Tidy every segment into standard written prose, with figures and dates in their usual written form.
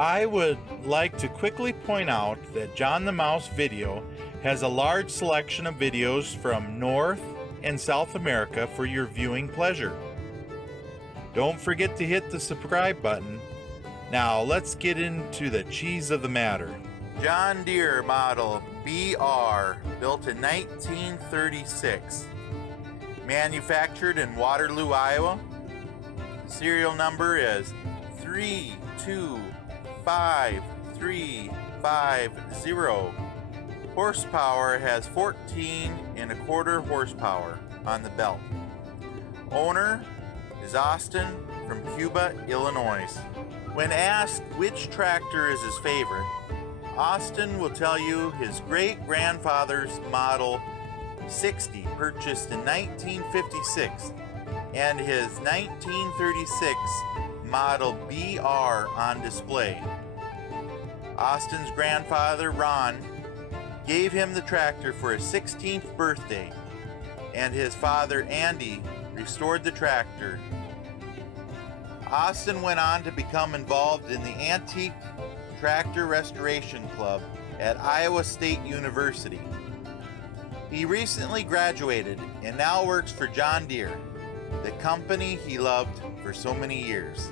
I would like to quickly point out that John the Mouse Video has a large selection of videos from North and South America for your viewing pleasure. Don't forget to hit the subscribe button. Now let's get into the cheese of the matter. John Deere model BR, built in 1936. Manufactured in Waterloo, Iowa. Serial number is 325350. Horsepower has 14¼ horsepower on the belt. Owner is Austin from Cuba, Illinois. When asked which tractor is his favorite, Austin will tell you his great-grandfather's Model 60, purchased in 1956, and his 1936 Model BR on display. Austin's grandfather, Ron, gave him the tractor for his 16th birthday, and his father, Andy, restored the tractor. Austin went on to become involved in the Antique Tractor Restoration Club at Iowa State University. He recently graduated and now works for John Deere, the company he loved for so many years.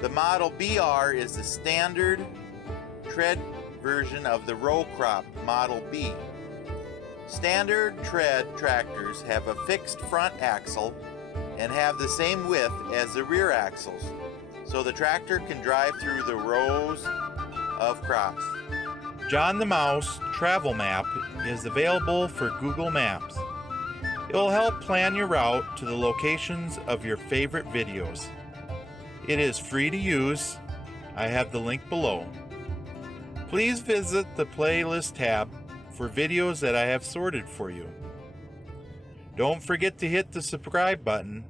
The Model BR is the standard tread version of the row crop Model B. Standard tread tractors have a fixed front axle and have the same width as the rear axles, so the tractor can drive through the rows of crops. John the Mouse Travel Map is available for Google Maps. It will help plan your route to the locations of your favorite videos. It is free to use. I have the link below. Please visit the playlist tab for videos that I have sorted for you. Don't forget to hit the subscribe button